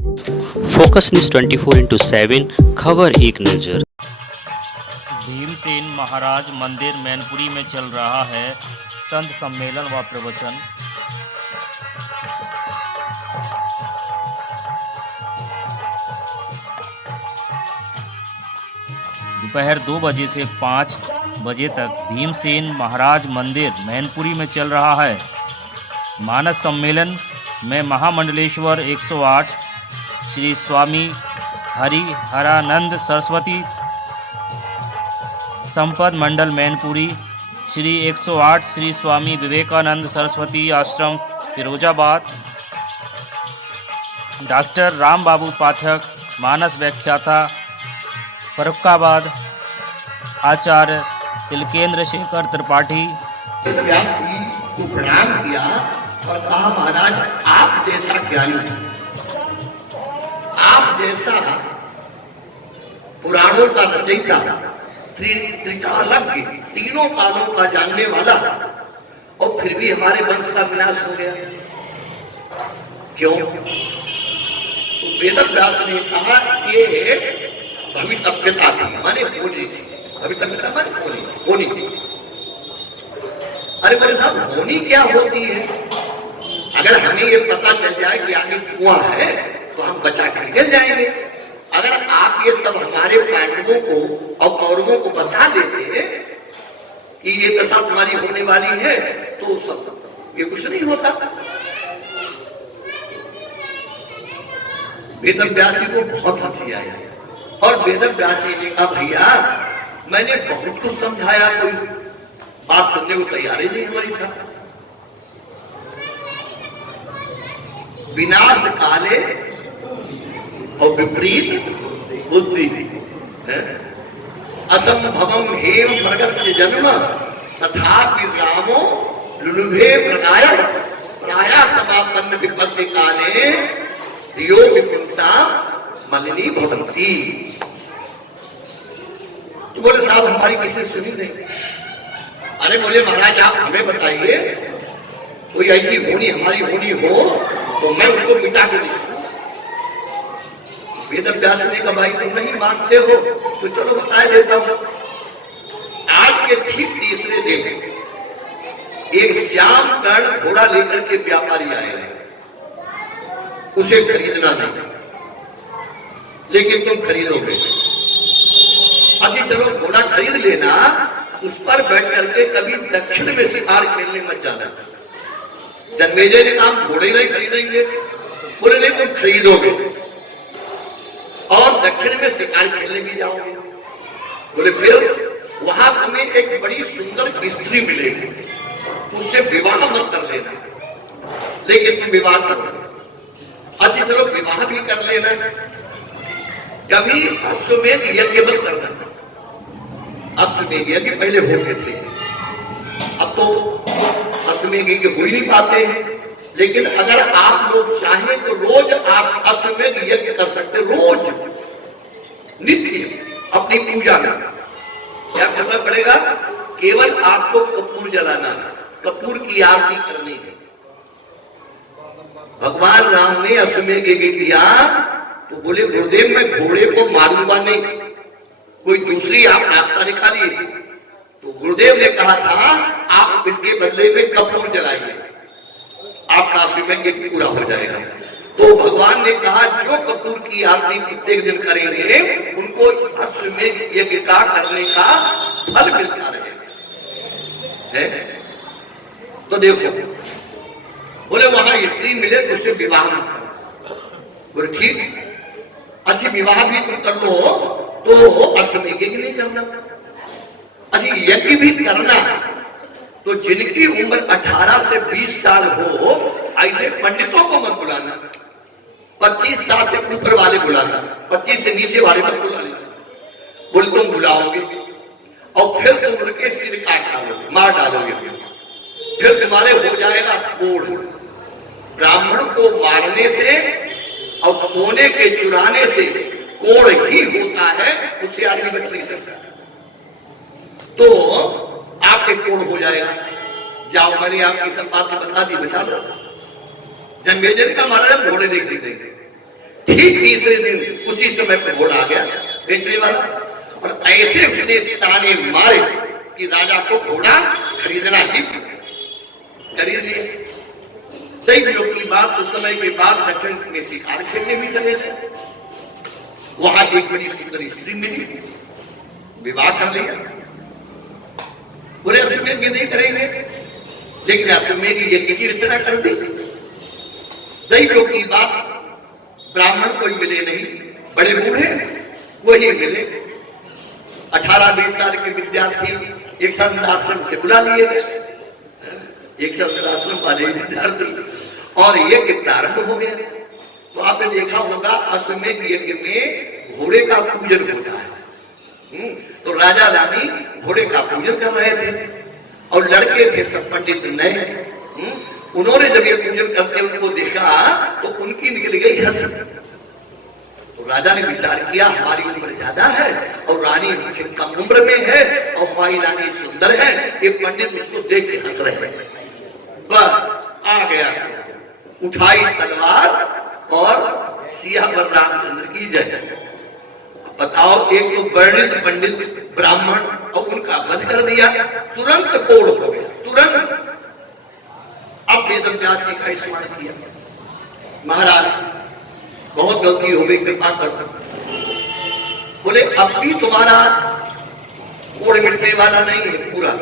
Focus news 24/7 खबर एक नज़र। भीमसेन महाराज मंदिर मैनपुरी में चल रहा है संत सम्मेलन व प्रवचन। दोपहर 2 बजे से 5 बजे तक भीमसेन महाराज मंदिर मैनपुरी में चल रहा है। मानस सम्मेलन में महामंडलेश्वर 108 श्री स्वामी हरिहरानंद सरस्वती संपद मंडल मैनपुरी, श्री 108 श्री स्वामी विवेकानंद सरस्वती आश्रम फिरोजाबाद, डॉक्टर राम बाबू पाठक मानस व्याख्याता फरुखाबाद, आचार्य तिलकेंद्र शेखर त्रिपाठी। व्यास जी को प्रणाम किया और कहा, महाराज आप जैसा ज्ञानी, आप जैसा पुराणों का रचयिता, त्रिकालज्ञ, तीनों कालों का जानने वाला, और फिर भी हमारे वंश का विनाश हो गया क्यों? तो वेदव्यास ने कहा ये भवितव्यता थी, माने होनी थी। भवितव्यता माने होनी थी। अरे बोले साहब होनी क्या होती है? अगर हमें ये पता चल जाए कि आगे कुआं है तो हम बचा कर निकल जाएंगे। अगर आप ये सब हमारे पांडवों को और कौरवों को बता देते कि ये दशा तुम्हारी होने वाली है तो सब ये कुछ नहीं होता। वेदव्यास जी को बहुत हंसी आई और वेदव्यास जी ने कहा, भैया मैंने बहुत कुछ समझाया, कोई बात सुनने को तैयार ही नहीं हमारी था। विनाश काले और विपरीत बुद्धि असंभवम हेम मृगस्य जन्म तथापि रामो लुलुभे प्रगायः प्राया समापन्न विपत्ति काले दियो विपुंसा मलिनी भवन्ति। तो बोले साहब हमारी किसी सुनी नहीं। अरे बोले महाराज आप हमें बताइए, कोई ऐसी होनी हमारी होनी हो तो मैं उसको मिटा के दिखाऊं। वेदव्यास ने कहा, भाई तुम नहीं मानते हो तो चलो बता देता हूं। आज के ठीक तीसरे दिन एक श्याम कर्ण घोड़ा लेकर के व्यापारी आए हैं। उसे खरीदना नहीं, लेकिन तुम खरीदोगे। अच्छा चलो घोड़ा खरीद लेना, उस पर बैठ करके कभी दक्षिण में शिकार खेलने मत जाना। जन्मेजय ने कहा घोड़े ही नहीं खरीदेंगे। बोले नहीं तुम खरीदोगे और दक्षिण में शिकार खेलने भी जाओगे। बोले फिर वहां तुम्हें एक बड़ी सुंदर स्त्री मिलेगी, उससे विवाह मत कर लेना, लेकिन तुम विवाह करोगे। अच्छा चलो विवाह भी कर लेना, कभी अश्वमेध यज्ञ मत करना। अश्वमेध यज्ञ पहले होते थे, अब तो अश्वमेध यज्ञ हो ही नहीं पाते हैं। लेकिन अगर आप लोग चाहें तो रोज आप अश्वमेध यज्ञ कर सकते, रोज नित्य अपनी पूजा में। क्या करना पड़ेगा? केवल आपको कपूर जलाना है, कपूर की आरती करनी है। भगवान राम ने अश्वमेध यज्ञ किया तो बोले गुरुदेव मैं घोड़े को मारूंगा नहीं, कोई दूसरी आप रास्ता निकालिए। तो गुरुदेव ने कहा था आप इसके बदले में कपूर जलाइए, आपका अश्वमेध यज्ञ पूरा हो जाएगा। तो भगवान ने कहा जो कपूर की आरती प्रत्येक दिन करेंगे उनको अश्वमेध यज्ञ का करने का फल मिलता रहे। तो देखो बोले वहां स्त्री मिले तो उससे विवाह मत करो। बोले ठीक, अच्छी विवाह भी तुम कर लो तो अश्वमेध यज्ञ नहीं करना। अच्छा यज्ञ भी करना तो जिनकी उम्र 18 से 20 साल हो ऐसे पंडितों को मत बुलाना, 25 साल से ऊपर वाले बुलाना, 25 से नीचे वाले मत बुला लेना। बोले तुम बुलाओगे और फिर तुम उनके सिर काट डालोगे, मार डालोगे, फिर तुम्हारे हो जाएगा कोढ़। ब्राह्मण को मारने से और सोने के चुराने से कोढ़ ही होता है, उससे आदमी बच नहीं सकता। तो आपके कोढ़ हो जाएगा। जाओ मैंने आपकी सब बातें बता दी, बचा लो। जन्मेजय का महाराज घोड़े नहीं खरीदेंगे। ठीक तीसरे दिन उसी समय पर घोड़ा आ गया बेचने वाला, और ऐसे उसने ताने मारे कि राजा को घोड़ा खरीदना ही खरीद लिया। दैवियों की बात, उस समय के बाद दक्षिण में शिकार खेलने भी चले थे। वहां एक बड़ी सुंदर स्त्री मिली, विवाह कर लिया। बोले अश्वमेध नहीं करेंगे, लेकिन अश्वमेध यज्ञ की रचना कर दी। दैवियों की बात, ब्राह्मण कोई मिले नहीं, बड़े बूढ़े वही मिले। 18-20 साल के विद्यार्थी एक संत आश्रम से बुला लिए गए, एक संत आश्रम वाले विद्यार्थी, और यज्ञ प्रारंभ हो गया। तो आपने देखा होगा अश्वमेध यज्ञ में घोड़े का पूजन होता है। तो राजा रानी घोड़े का पूजन कर रहे थे, और लड़के थे सब पंडित नए। उन्होंने जब ये पूजन करते उनको देखा तो उनकी निकल गई हंसी। तो राजा ने विचार किया, हमारी उम्र ज्यादा है और रानी हमसे कम उम्र में है, और हमारी रानी सुंदर है, ये पंडित उसको देख के हंस रहे हैं। बस आ गया, उठाई तलवार और सिया पर रामचंद्र की जय। बताओ, एक तो वर्णित पंडित ब्राह्मण और उनका वध कर दिया, तुरंत कोड़ हो गया, तुरंत। अब वेदव्यास जी का स्मरण किया, महाराज बहुत गलती हो गई, कृपा करो। बोले अब भी तुम्हारा कोड़ मिटने वाला नहीं है पूरा।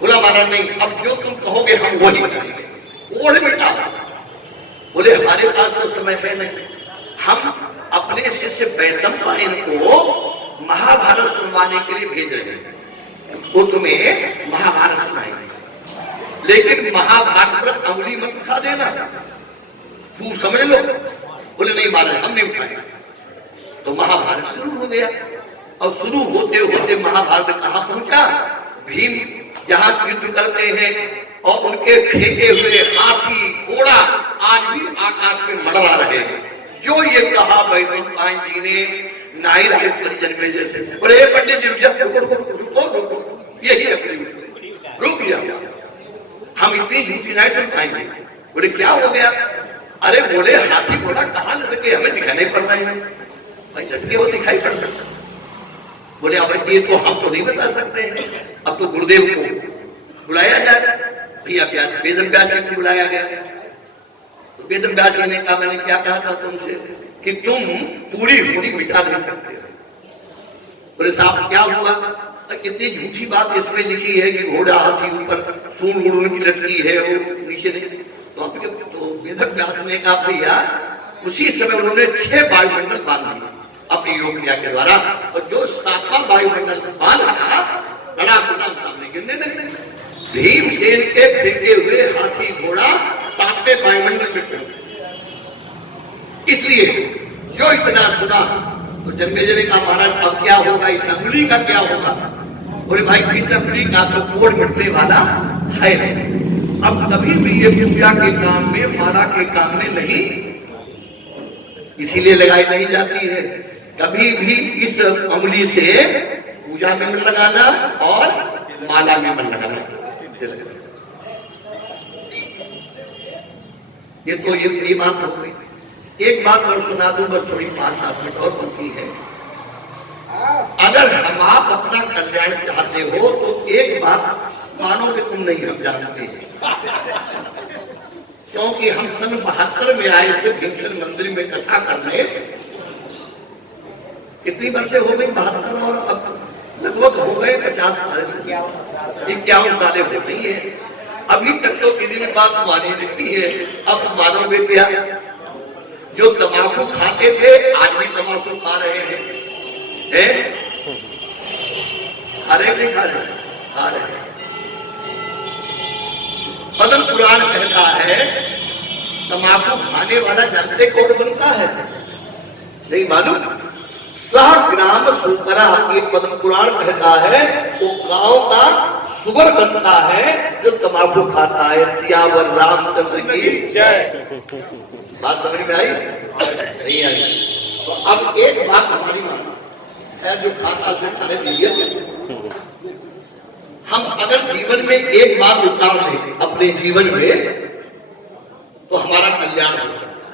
बोला महाराज नहीं, अब जो तुम कहोगे हम वही करेंगे, कोड़ मिटा। बोले हमारे पास तो समय है नहीं, हम अपने शिष्य वैशंपायन को महाभारत सुनवाने के लिए भेज रहे हैं, वो तुम्हें महाभारत सुनाएंगे, लेकिन महाभारत पर अंगुली मत उठा देना, तू समझ लो। बोले नहीं महाराज हम नहीं उठाएंगे। तो महाभारत शुरू हो गया, और शुरू होते होते महाभारत कहां पहुंचा? भीम जहां युद्ध करते हैं और उनके फेंके हुए हाथी घोड़ा आज भी आकाश में मंडरा रहे हैं। जो ये कहा वैशंपायन जी ने, नाई राइस पर जन्मे जैसे। बोले पंडित जी रुको रुको रुको रुको, यही रुक जाओ, हम इतनी झूठी नहीं सुन पाएंगे। बोले क्या हो गया? अरे बोले हाथी घोड़ा कहाँ लटके, हमें दिखाई नहीं पड़ रहे हैं। भाई लटके वो दिखाई पड़ रहे। बोले अब ये तो हम तो नहीं बता सकते हैं, अब तो गुरुदेव को बुलाया जाए। भैया वेदव्यास को बुलाया गया। तो वेदव्यास ने कहा, मैंने क्या कहा था तुमसे कि तुम पूरी होनी मिटा नहीं सकते हो। बोले साहब क्या हुआ? कितनी झूठी बात इसमें लिखी है कि घोड़ा हाथी ऊपर सूंड उड़ की लटकी है, वो नीचे नहीं। तो वेदव्यास ने कहा भैया, उसी समय उन्होंने 6 वायुमंडल बांध दिए अपनी योग क्रिया के द्वारा, और जो 7वां वायुमंडल बांधा बड़ा बुलंद सामने गिरने लगे। भीमसेन के फेंके हुए हाथी घोड़ा 7वें वायुमंडल में पहुंच। इसलिए जो इतना सुना तो जन्मेजय ने कहा महाराज अब क्या होगा, इस अंगुली का क्या होगा? बोले भाई इस अंगुली का तो कोड़ मिटने वाला है नहीं, अब कभी भी ये पूजा के काम में, माला के काम में नहीं, इसीलिए लगाई नहीं जाती है। कभी भी इस अंगुली से पूजा में मन लगाना और माला में मन लगाना। ये तो ये बात हो गई। एक बात और सुना दूं, बस थोड़ी 5-7 मिनट और बाकी है। अगर हम आप अपना कल्याण चाहते हो तो एक बात मानो कि तुम नहीं हम जानते, क्योंकि हम सन 72 में आए थे भीमसेन मंदिर में कथा करने। कितनी वर्षे हो गई? 72, और अब लगभग हो गए 50 साल, 51 साल हो गई है। अभी तक तो किसी ने बात मानी नहीं है। अब मानोगे क्या? जो तंबाकू खाते थे आज भी तंबाकू खा रहे हैं, खा रहे नहीं खा रहे? खा रहे। पद्म पुराण कहता है तंबाकू खाने वाला जानते कौन बनता है? नहीं मालूम? सह ग्राम सुकरा, एक पद्म पुराण कहता है वो गांव का सुगर बनता है जो तंबाकू खाता है। सियावर रामचंद्र की जय। बात समझ में आई? नहीं आई? तो अब एक बात हमारी मान है, जो खाता से खाने दीजिए। हम अगर जीवन में एक बात उतार लें अपने जीवन में तो हमारा कल्याण हो सकता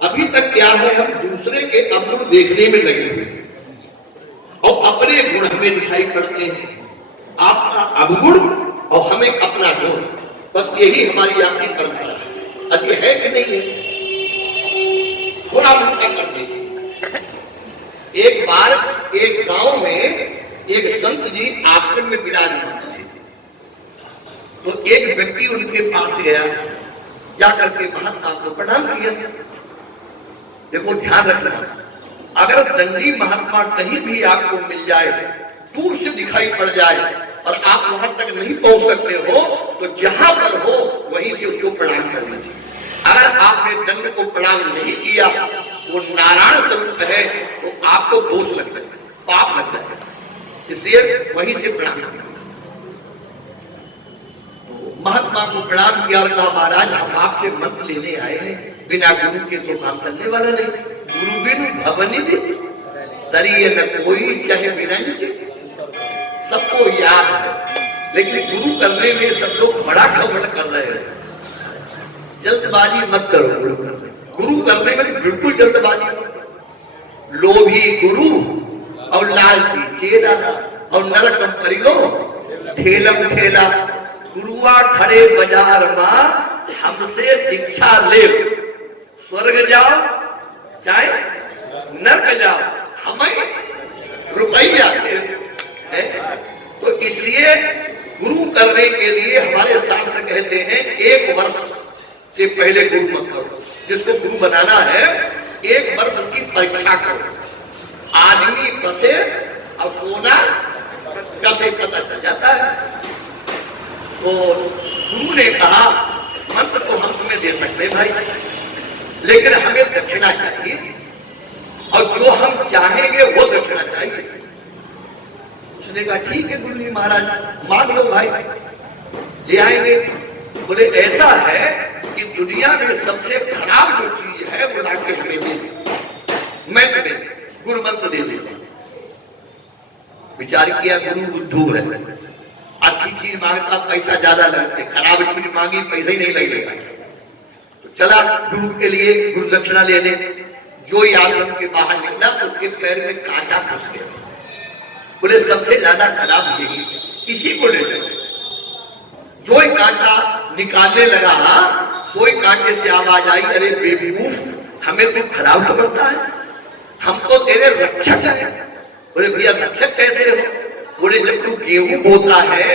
है। अभी तक क्या है, हम दूसरे के अवगुण देखने में लगे हुए हैं और अपने गुण हमें दिखाई पड़ते हैं। आपका अवगुण और हमें अपना गुण, बस यही हमारी आपकी परंपरा है। अच्छी है कि नहीं है? थोड़ा उल्टा कर दीजिए। एक बार एक गांव में एक संत जी आश्रम में विराजमान थे, तो एक व्यक्ति उनके पास गया, जाकर के महात्मा को प्रणाम किया। देखो ध्यान रखना, अगर दंडी महात्मा कहीं भी आपको मिल जाए, दूर से दिखाई पड़ जाए और आप वहां तक नहीं पहुंच सकते हो, तो जहां पर हो वहीं से उसको प्रणाम कर लीजिए। अगर आपने दंड को प्रणाम नहीं किया, वो नारायण स्वरूप है, तो आपको दोष लगता है, पाप लगता है, इसलिए वहीं से प्रणाम करें। तो महात्मा को प्रणाम किया और कहा, महाराज हम आपसे मंत्र लेने आए हैं, बिना गुरु के तो काम चलने वाला नहीं। गुरु बिनु भवनिधि तरिए न कोई चाहे बिरंज। सबको याद है, लेकिन गुरु करने में सब लोग बड़ा घबड़ कर रहे हैं। जल्दबाजी मत करो गुरु करने, गुरु करने में बिल्कुल जल्दबाजी मत करो। लोभी गुरु और लालची चेला और नरकम परिगो ठेलम ठेला। गुरुआ खड़े बाजार में हमसे दीक्षा ले, स्वर्ग जाओ चाहे नरक जाओ, हमें रुपया है। तो इसलिए गुरु करने के लिए हमारे शास्त्र कहते हैं 1 वर्ष से पहले गुरु मत करो। जिसको गुरु बनाना है 1 वर्ष की परीक्षा करो। आदमी बसे और सोना कैसे पता चल जाता है। तो गुरु ने कहा, मंत्र तो हम तुम्हें दे सकते हैं भाई, लेकिन हमें दक्षिणा चाहिए और जो हम चाहेंगे वो दक्षिणा चाहिए। उसने कहा ठीक है गुरु जी महाराज, मांग लो भाई, ले आएंगे। बोले ऐसा है कि दुनिया में सबसे खराब जो चीज है वो लाके हमें दे दे, मैं तुम्हें गुरु मंत्र दे दूंगा। विचार किया, गुरु बुद्धू है, अच्छी चीज मांगता पैसा ज्यादा लगते, खराब चीज मांगी पैसा ही नहीं लगेगा। तो चला गुरु के लिए गुरु दक्षिणा लेने। जो ही आश्रम के बाहर निकला तो उसके पैर में कांटा फंस गया। बोले सबसे ज्यादा खराब यही, इसी को ले चलो। जो ही कांटा निकालने लगा, सोई कांटे से आवाज आई, अरे बेवकूफ, हमें तू खराब समझता है, हम तो तेरे रक्षक है। बोले भैया रक्षक कैसे हो? बोले जब तू गेहूं बोता है,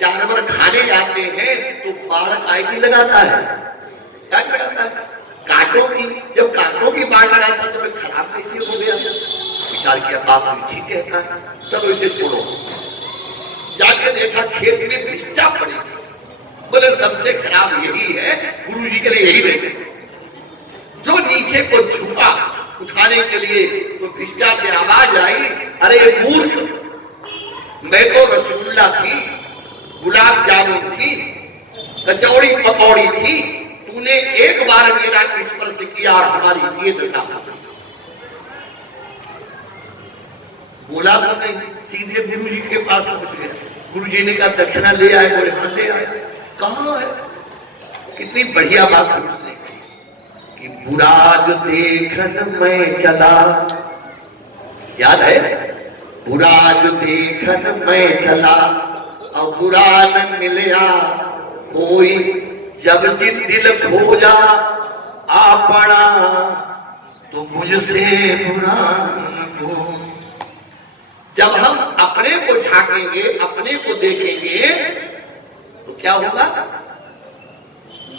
जानवर खाने जाते हैं तो बाढ़ काय की लगाता है, क्या लगाता है? कांटों की। जब कांटों की बाढ़ लगाता तो मैं खराब कैसे हो गया? विचार किया, बाप भी ठीक कहता है, चलो इसे छोड़ो। जाके देखा खेत में बिस्टा पड़ी थी। बोले सबसे खराब यही है, गुरु जी के लिए यही ले चलो। जो नीचे को झुका उठाने के लिए तो बिस्टा से आवाज आई, अरे मूर्ख, मैं तो रसगुल्ला थी, गुलाब जामुन थी, कचौड़ी पकौड़ी थी, तूने एक बार मेरा स्पर्श किया और हमारी ये दशा हो गई। बोला तो नहीं, सीधे गुरु जी के पास पहुंच गया। गुरु जी ने कहा दक्षिणा ले आए? बोले हाँ ले आए। कहाँ है? कितनी बढ़िया बात है उसने कि बुरा जो देखन मैं चला, याद है? बुरा जो देखन मैं चला और बुरा न मिलया कोई, जब जिन दिल खोजा आपना तो मुझसे बुरा न को। जब हम अपने को झांकेंगे, अपने को देखेंगे तो क्या होगा?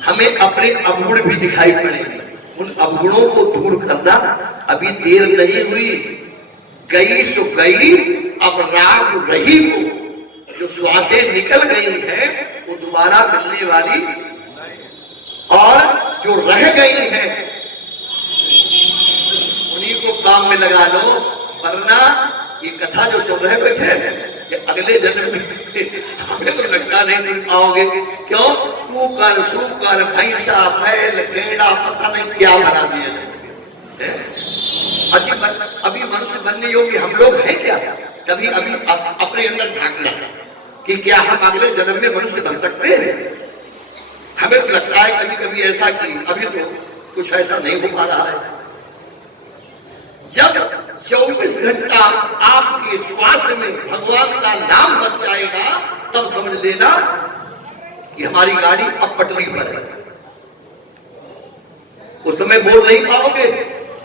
हमें अपने अवगुण भी दिखाई पड़ेंगे। उन अवगुणों को दूर करना अभी देर नहीं हुई। गई सो गई, अब राग रही को, जो श्वासें निकल गई हैं वो दोबारा मिलने वाली, और जो रह गई हैं उन्हीं को काम में लगा लो, वरना ये कथा जो सुन रहे बैठे ये अगले जन्म में हमें तो लगता नहीं सुन पाओगे। क्यों? तू कर सू कर भैंसा बैल गेड़ा पता नहीं क्या बना दिए। अच्छी अभी मनुष्य बनने योग्य हम लोग हैं क्या? कभी अभी अपने अंदर झांकना कि क्या हम अगले जन्म में मनुष्य बन सकते हैं? हमें तो लगता है कभी कभी ऐसा कि अभी तो कुछ ऐसा नहीं हो पा रहा है। जब 24 घंटा आपके श्वास में भगवान का नाम बस जाएगा, तब समझ लेना कि हमारी गाड़ी अब पटरी पर है। उस समय बोल नहीं पाओगे।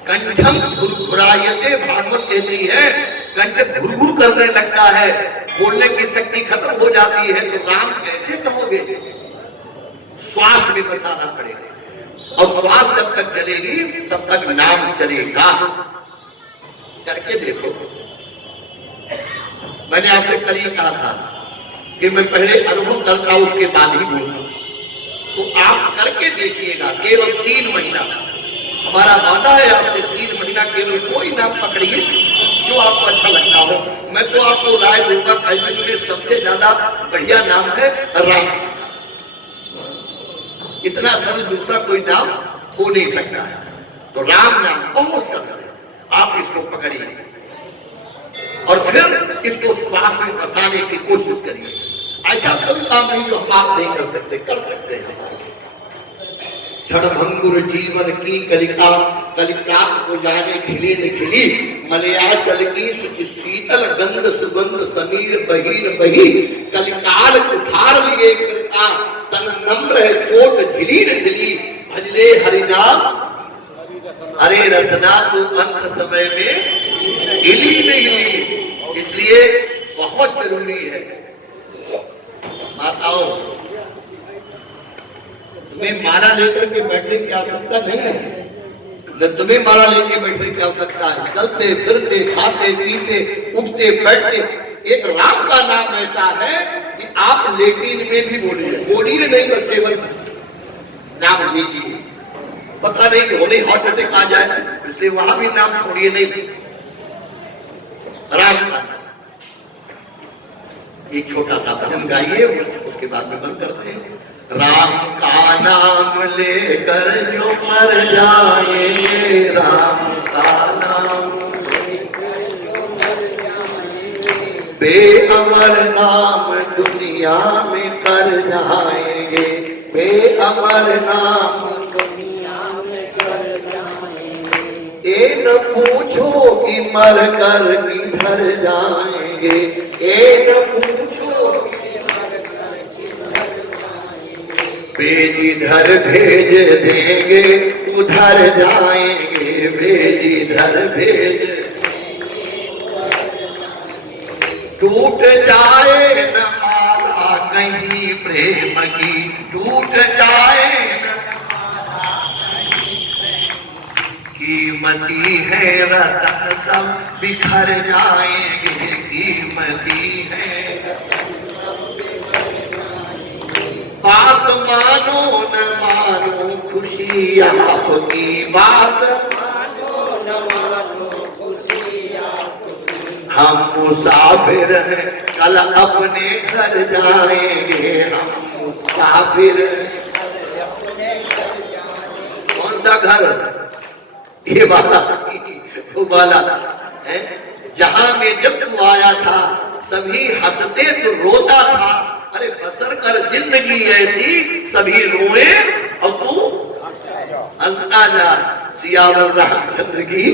कंठम घुरघुरायते, भागवत कहती है कंठ घुरघुर करने लगता है, बोलने की शक्ति खत्म हो जाती है, तो राम कैसे कहोगे? श्वास में बसाना पड़ेगा, और श्वास जब तक चलेगी तब तक नाम चलेगा। करके देखो। मैंने आपसे कल ही कहा था कि मैं पहले अनुभव करता हूं, उसके बाद ही बोलता हूं। तो आप करके देखिएगा, केवल 3 महीना हमारा वादा है आपसे। 3 महीना केवल कोई नाम पकड़िए जो आपको अच्छा लगता हो। मैं तो आपको राय दूंगा, कलयुग में सबसे ज्यादा बढ़िया नाम है राम जी का। इतना सरल दूसरा कोई नाम हो नहीं सकता है। तो राम नाम बहुत सरल है, आप इसको पकड़िए और फिर इसको श्वास में बसाने की कोशिश करिए। ऐसा कोई काम नहीं जो हम आप नहीं कर सकते, कर सकते हैं। क्षण भंगुर जीवन की कलिका, कलिकात को जाने खिली न खिली, मलयाचल की सुचि शीतल गंध सुगंध समीर बहीन बही, कलिकाल कुठार लिए फिरता तन नम्र है चोट झिली न झिली, भजले हरिनाम अरे रसना तो अंत समय में हिली न हिली। इसलिए बहुत जरूरी है माताओं, तुम्हें माला लेकर के बैठने की आवश्यकता नहीं है। न तुम्हें माला लेके बैठने की आवश्यकता है। चलते फिरते खाते पीते उठते बैठते एक राम का नाम ऐसा है कि आप लेकिन में भी बोलिए नहीं, बस केवल नाम लीजिए। पता नहीं कि होने हार्ट अटैक आ जाए, इसलिए वहां भी नाम छोड़िए नहीं। राम का नाम। एक छोटा सा भजन गाइए, उसके बाद में बंद करते हैं। राम का नाम लेकर जो मर जाए, राम का नाम बेअमर नाम दुनिया में कर जाएंगे, बेअमर नाम दुनिया में कर जाएंगे। ये न पूछो कि मर कर किधर जाएंगे, ये न पूछो जिधर भेज देंगे उधर जाएंगे, जिधर भेज टूट जाए न माला कहीं प्रेम की, टूट जाए न कीमती है रतन सब बिखर जाएंगे, कीमती है। बात मानो न मानो खुशी आपकी, बात मानो न मानो खुशी आपकी। हम मुसाफिर हैं कल अपने घर जाएंगे, हम मुसाफिर कौन सा घर? ये वाला वो वाला है जहां में जब तू आया था सभी हंसते तो रोता था। अरे बसर कर जिंदगी ऐसी सभी रोए और तू हंसता जा। सियावर रामचंद्र की